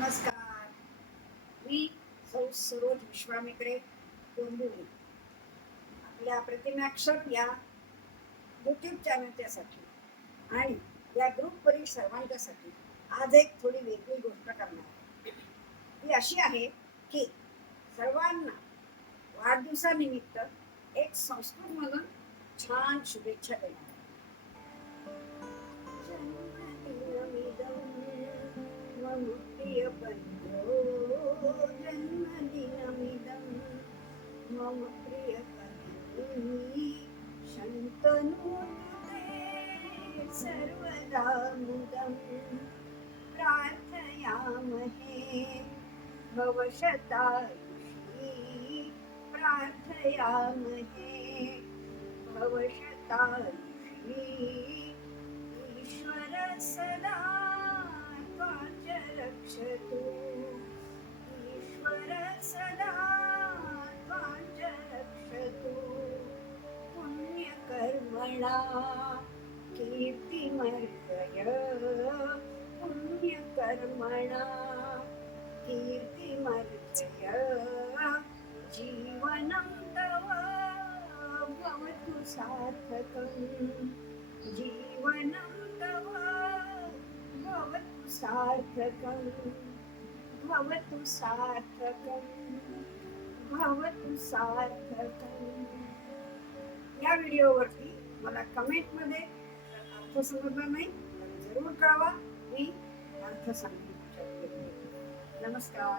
नमस्कार. मी सौ सरोज विश्वामित्रे डोंबिवली आपल्या प्रतिमाक्षर या यूट्यूब चॅनलच्यासाठी आणि या ग्रुपवरील सर्वांच्यासाठी आज एक थोडी वेगळी गोष्ट करणार आहे. ती अशी आहे की सर्वांना वाढदिवसानिमित्त एक संस्कृतमधून छान शुभेच्छा देणार प्रियपत्रो जन्मदिनमिदं मम प्रियपत्नी शन्तनोतु ते सर्वदा मुदं प्रार्थयामहे भवशतायुषी प्रार्थयामहे भवशतायुषी ईश्वर सदा त्वाच रक्षतु ईश्वर सदा त्वाच रक्षतु पुण्यकर्मणा कीर्तिमर्गय पुण्यकर्मणा कीर्तिमर्गय जीवनं तव भवतु सार्थकम्. सार्थकं भवतु सार्थकं भवतु सार्थकं या व्हिडिओवरती मला कमेंटमध्ये अर्थ समजला नाही तर जरूर कळवा. मी अर्थ सांगू शकते नमस्कार.